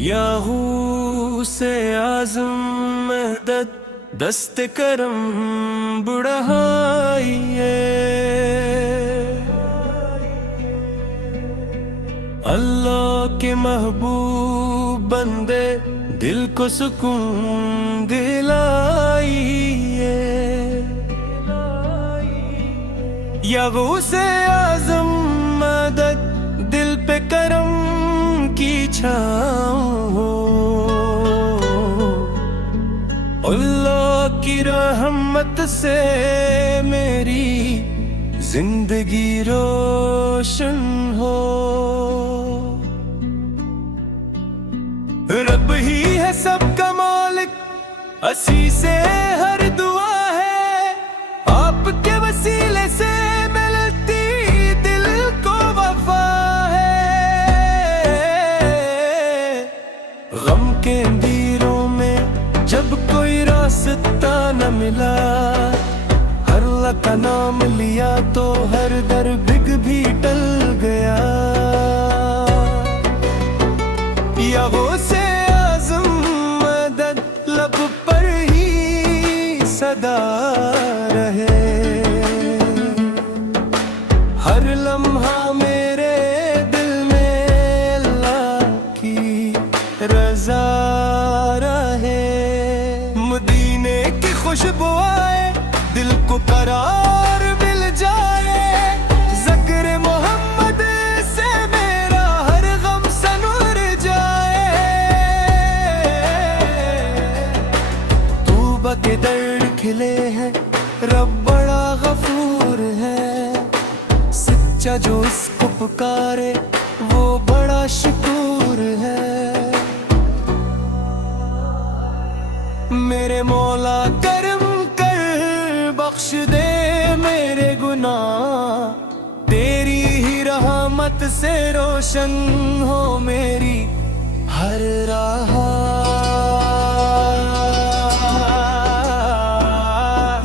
Yahoo से आज़म मदद दस्त करम बढ़ाइए। अल्लाह के महबूब बंदे दिल को सुकून दिलाइए। याहू से आज़म मदद दिल पे करम की छाँव हो। अल्लाह की रहमत से मेरी जिंदगी रोशन हो। रब ही है सबका मालिक, असी से हर दुआ है। आपके वसीले से मिलती दिल को वफा है। गम के अंधेरों में जब कोई रास्ता न मिला, अल्लाह का नाम लिया तो हर दर भी टल गया। या वो से आज़म मदद लब पर ही सदा रहे। हर लम्हा मेरे दिल में अल्लाह की रज़ा रहे। मदीने की खुशबू आए, दिल को करार मिल जाए। ज़िक्र मोहम्मद से मेरा हर गम सनूर जाए। तौबा के दर खिले हैं, रब बड़ा गफूर है। सच्चा जो इसको पुकारे वो बड़ा शकूर है। मेरे मौला करम कर बख्श दे मेरे गुनाह। तेरी ही रहमत से रोशन हो मेरी हर राह।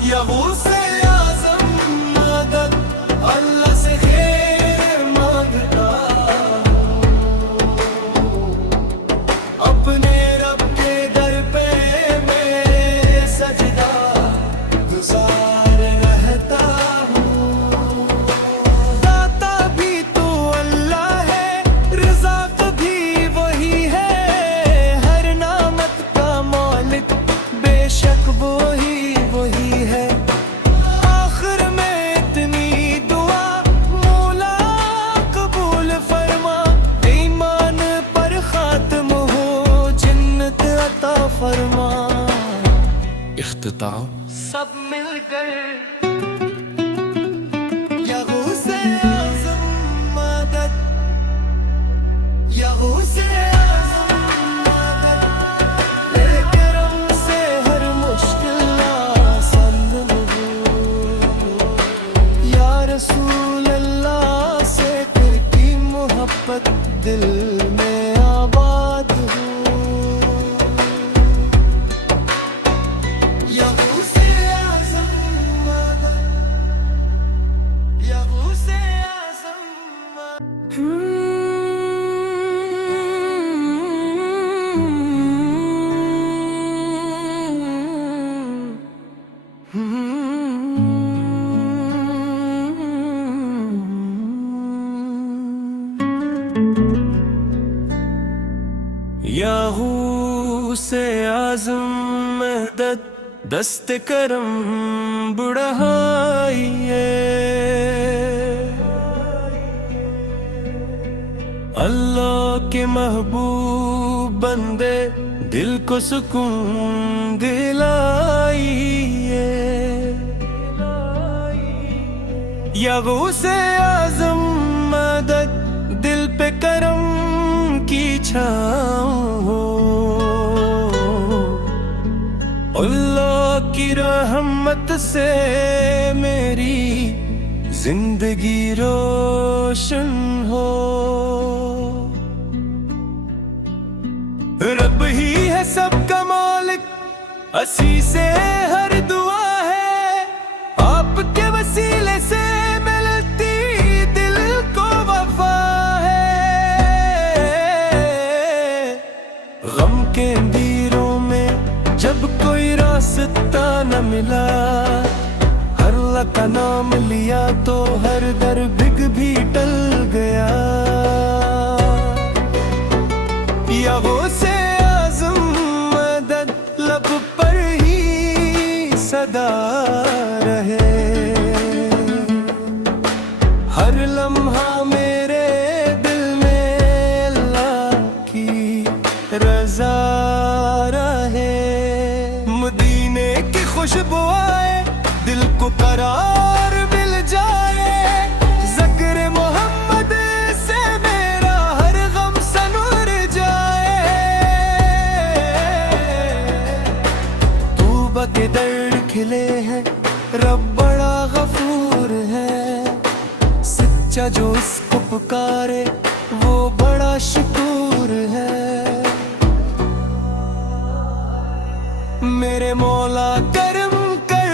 या वो से आज़म मदद अल्लाह से खैर मांगता। अपने रब के दर पे मैं सजदा गुजार रहता हूँ। दाता भी तो अल्लाह है, रिज़्क़ भी वही है। हर नामत का मालिक बेशक वही है। आखिर में इतनी दुआ मौला कबूल फरमा। ईमान पर खात्म हो जन्नत अता फरमा। इख्तिताम सब मिल गए। या गौसे आज़म मदद, या गौसे आज़म मदद। ले करम से हर मुश्किल आसान हो। या रसूल अल्लाह से तेरी मोहब्बत दिल में आबाद हो। या गौसे आज़म मदद, या गौसे आज़म मदद। याहू से आज़म मदद दस्त करम बढ़ाइए। अल्लाह के महबूब बंदे दिल को सुकून दिलाइए। या गौसे आज़म मदद दिल पे करम की छाँव हो। अल्लाह की रहमत से मेरी जिंदगी रोशन हो। असी से हर दुआ है आपके वसीले से मिलती दिल को वफा है। गम के अंधेरों में जब कोई रास्ता न मिला, हर अल्लाह का नाम लिया तो हर दर भी टल गया। या वो से आज़म मदद लब पर ही सदा रहे। हर लम्हा मेरे दिल में अल्लाह की रज़ा रहे। मदीने की खुशबू आए, दिल को करार मिल जाए। ज़िक्र मोहम्मद से मेरा हर गम सनूर जाए। तौबा के दर खिले हैं, रब बड़ा गफूर है। सच्चा जो उसको पुकारे वो बड़ा शकूर है। मेरे मौला करम कर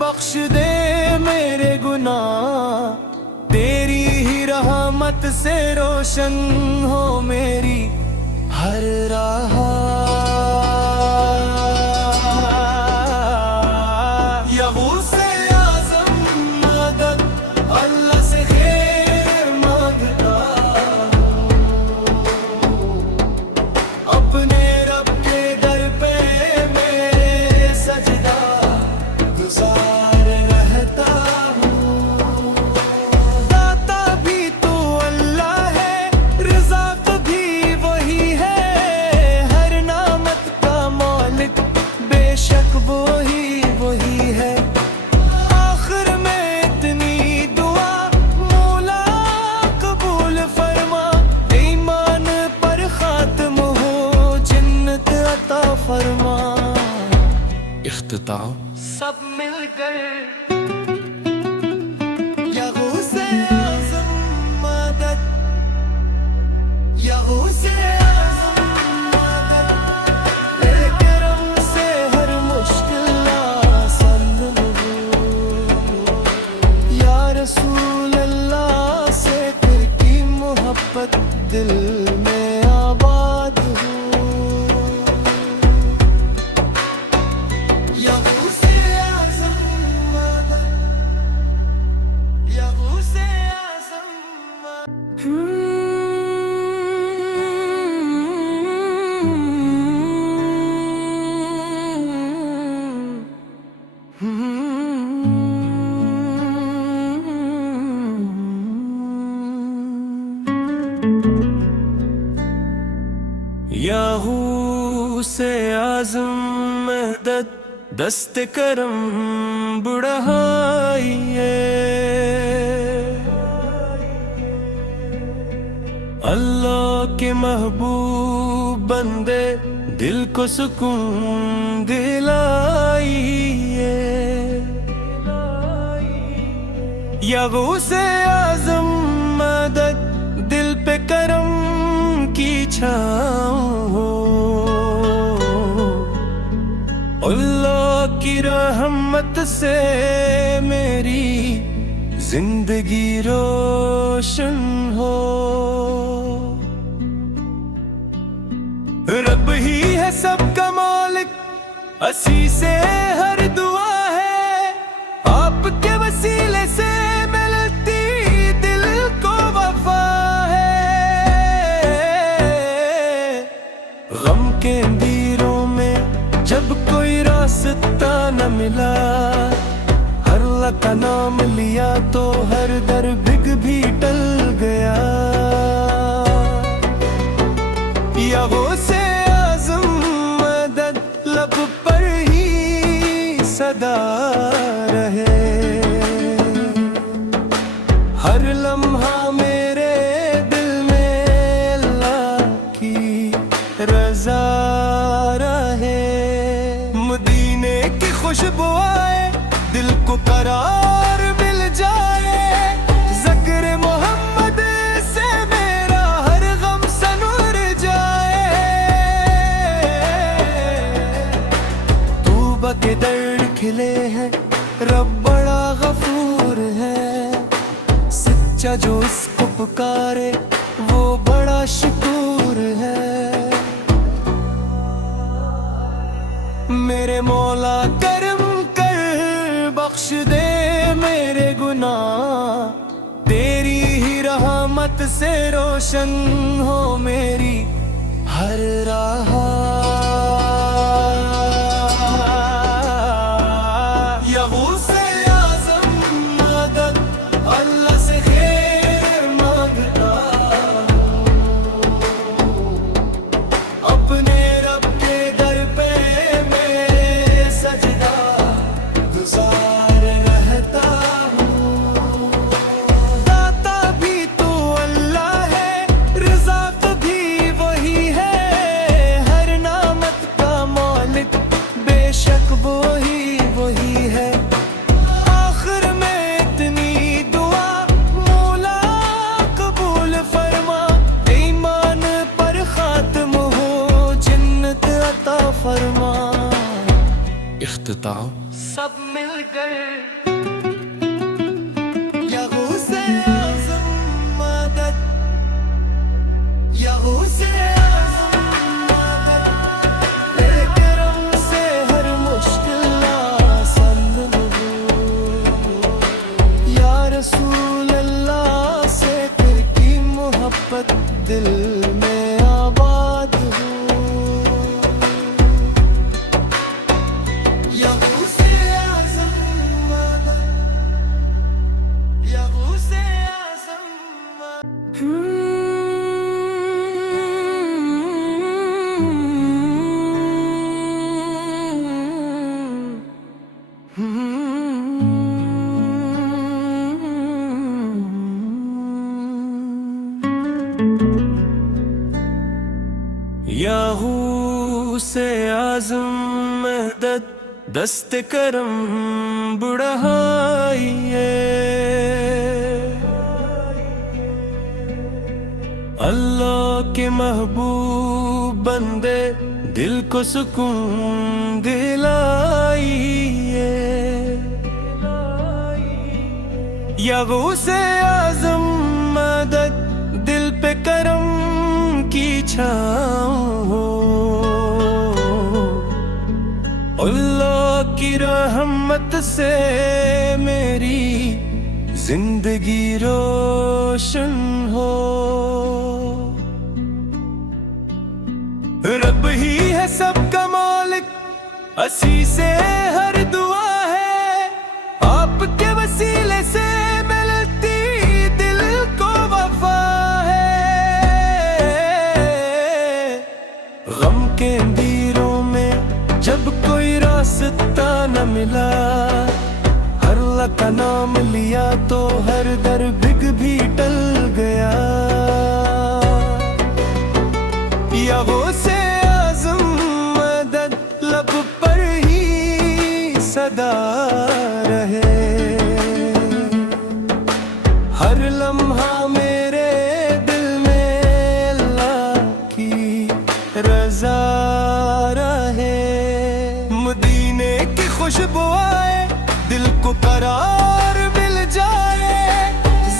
बख्श दे मेरे गुनाह, तेरी ही रहमत से रोशन हो मेरी हर राह। या गौसे आज़म मदद अल्लाह से खैर मांगता हूँ। अपने रब के दर पे मेरे सजदा गुजार रहता हूँ। दाता भी तो अल्लाह है, रिज़ाक़ भी वही है। हर नामत का मालिक बेशक वही है। आखिर में इतनी दुआ मौला कबूल फरमा। ईमान पर खात्म हो जन्नत अता फरमा। इख्तिताम सब मिलकर या गौसे आज़म मदद, या गौसे आज़म मदद। तेरे करम से हर मुश्किल आसान हो। या रसूल अल्लाह से तेरी मोहब्बत दिल में आबाद हो। या गौसे आज़म मदद, या गौसे आज़म याहू से आज़म मदद दस्त करम बढ़ाइए। अल्लाह के महबूब बंदे दिल को सुकून दिलाइए। या गौसे आज़म मदद दिल पे करम की छाँव हो। अल्लाह की रहमत से मेरी जिंदगी रोशन हो। रब ही है सबका मालिक, असी से हर दुआ है आपके वसीले से मिलती दिल को वफा है। गम के अंधेरों में जब कोई रास्ता न मिला, हर अल्लाह का नाम लिया तो हर दर भी टल गया। या वो से आज़म मदद लब पर ही सदा रहे। हर लम्हा मेरे दिल में अल्लाह की रज़ा रहे। मदीने की खुशबू आए, दिल को करार मिल जाए। ज़िक्र मोहम्मद से मेरा हर गम सनूर जाए। जो इसको पुकारे वो बड़ा शुक्र है। मेरे मौला करम कर बख्श दे मेरे गुनाह, तेरी ही रहमत से रोशन हो मेरी हर राह। या गौसे आज़म मदद, अल्लाह से खैर मांगता अपने रब के दर पे मैं सजदा गुजार रहता हूँ। दाता भी तो अल्लाह है, रिज़्क़ भी वही है, हर नामत का मालिक बेशक वही है। आखिर में इतनी दुआ मौला कबूल फरमा, ईमान पर खात्म हो जन्नत अता फरमा। इख्तिताम सब मिल गए। या गौसे आज़म मदद, या गौसे आज़म मदद, तेरे करम से हर मुश्किल आसान हो। या रसूल अल्लाह से तेरी मोहब्बत दिल में आबाद हो। या गौसे आज़म मदद, या गौसे आज़म याहू से आज़म मदद, दस्ते करम बढ़ाइए। अल्लाह के महबूब बंदे दिल को सुकून दिलाइए। या गौसे आज़म मदद, दिल पे करम की छाँव हो। अल्लाह की रहमत से मेरी जिंदगी रोशन हो। रब ही है सबका मालिक, असी से हर दुआ है, आपके वसीले से मिलती दिल को वफा है। गम के अंधेरों में जब कोई रास्ता न मिला, हर अल्लाह का नाम लिया तो हर दर भी टल गया। या गौसे आज़म मदद, लब पर ही सदा रहे, हर लम्हा मेरे दिल में अल्लाह की रज़ा रहे। मदीने की खुशबू आए, दिल को करार मिल जाए,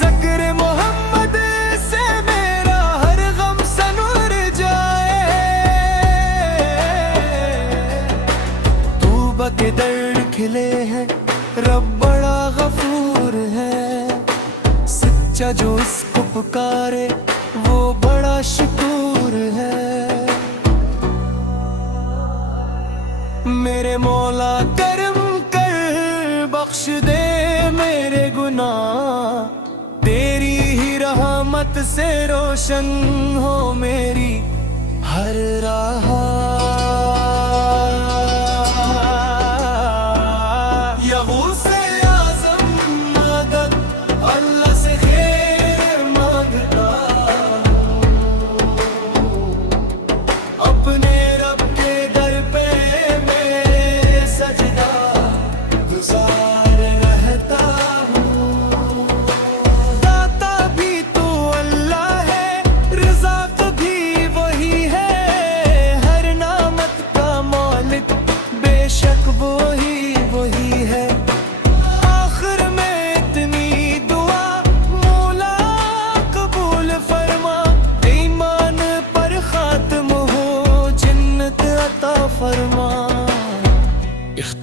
ज़िक्र मोहम्मद से मेरा हर गम सनूर जाए। तौबा के दर खिले हैं, रब बड़ा गफूर है, सच्चा जो इसको पुकारे वो बड़ा शुक्र है। मेरे मौला करम कर बख्श दे मेरे गुनाह, तेरी ही रहमत से रोशन हो मेरी हर राह। या गौसे आज़म मदद, अल्लाह से खैर मांगता अपने रब के दर पे मैं सजदा गुजार रहता हूँ। दाता भी तो अल्लाह है, रिज़्क़ भी वही है, हर ना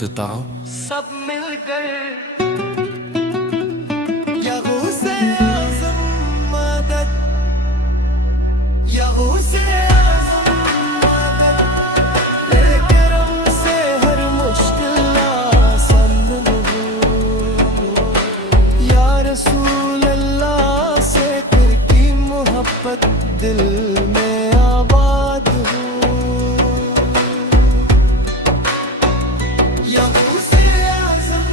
इख्तिताम सब मिल गए या गौसे आज़म मदद, या गौसे आज़म मदद, तेरे करम से हर मुश्किल आसान हो। या रसूल अल्लाह से तेरी मोहब्बत दिल में आबाद हो। या गौसे आज़म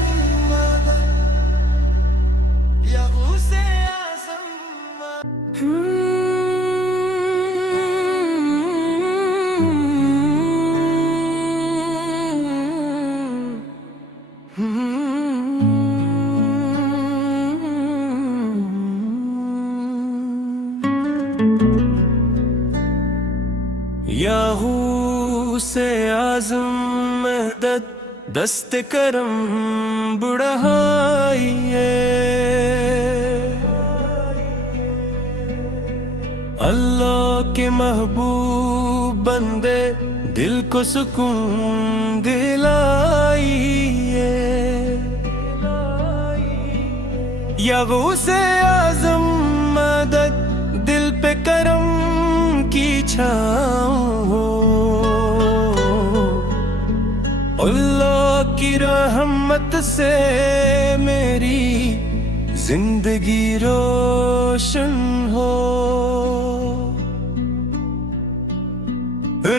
मदद, या गौसे आज़म याहू से आज़म मदद, दस्ते करम बढ़ाइए। अल्लाह के महबूब बंदे दिल को सुकून दिलाइए। या गौसे आज़म मदद, दिल पे करम की छाँव हो। अल्लाह की रहमत से मेरी जिंदगी रोशन हो।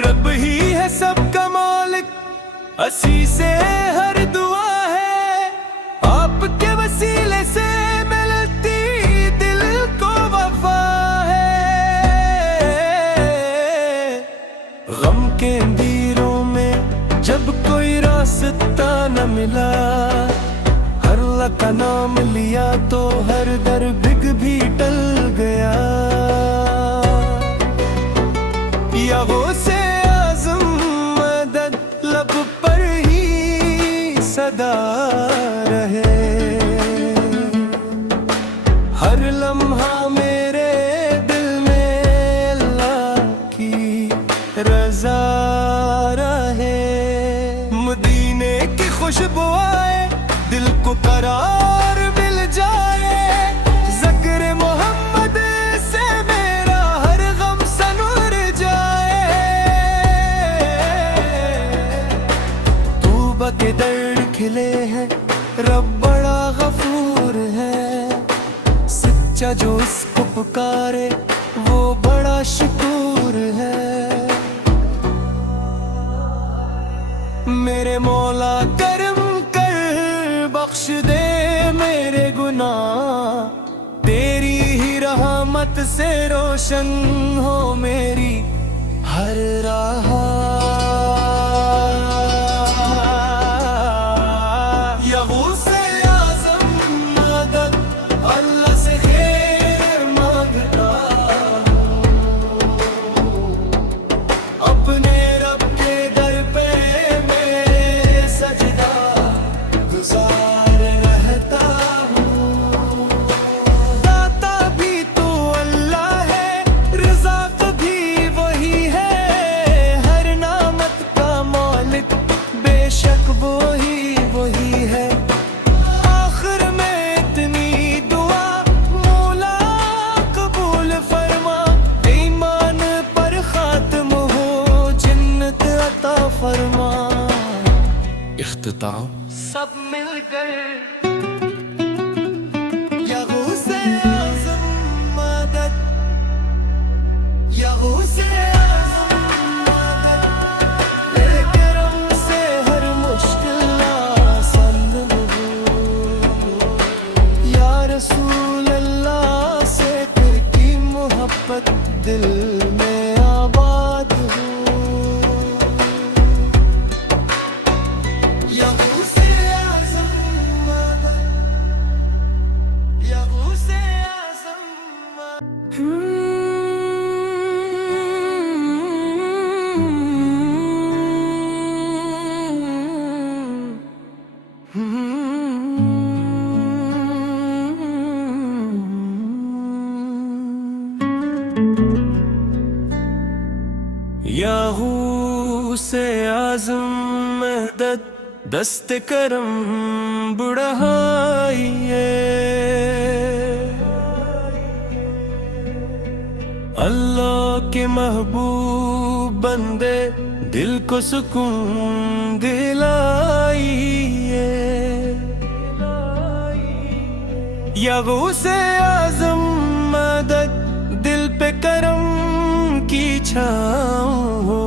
रब ही है सबका मालिक, असी से हर दुआ है। आपके वसीले से मिलती दिल को वफा है। गम के अंधेरों में जब कोई रास्ता न मिला, अल्लाह का नाम लिया तो हर दर भी टल गया। या गौसे आज़म मदद, लब पर ही सदा रहे। हर लम्हा मेरे दिल में अल्लाह की रज़ा रहे। मदीने की खुशबू आए, दिल को करार मिल जाए। ज़िक्र मोहम्मद से मेरा हर गम सनूर जाए। तौबा के दर खिले हैं, रब बड़ा गफूर है। सच्चा जो इसको पुकारे वो बड़ा शकूर है। मेरे मौला करम कर बख्श दे मेरे गुनाह। तेरी ही रहमत से रोशन हो मेरी हर राह। या गौसे आज़म मदद, अल्लाह से खैर मांगता हूँ। अपने रब के दर पे मैं सजदा गुजार रहता हूँ। दाता भी तो अल्लाह है, रज़ाक भी वही है। हर नामत का मालिक बेशक वही है। आखिर में इतनी दुआ मौला कबूल फरमा। ईमान पर खात्म हो, जन्नत अता फरमा। इख्तिताम सब मिल गए या गौसे आज़म मदद, या गौसे आज़म मदद, तेरे करम से हर मुश्किल आसान हो। या रसूल अल्लाह से तेरी मोहब्बत दिल में आबाद हो। या गौसे आज़म मदद, या गौसे आज़म मदद। याहू से आज़म मदद, दस्ते करम बढ़ाइए। अल्लाह के महबूब बंदे दिल को सुकून दिलाइए। या गौसे आज़म मदद दिल पे करम की छाँव हो।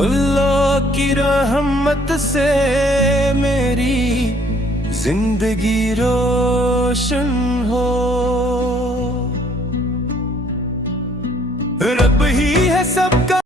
अल्लाह की रहमत से मेरी जिंदगी रोशन हो। रब ही है सबका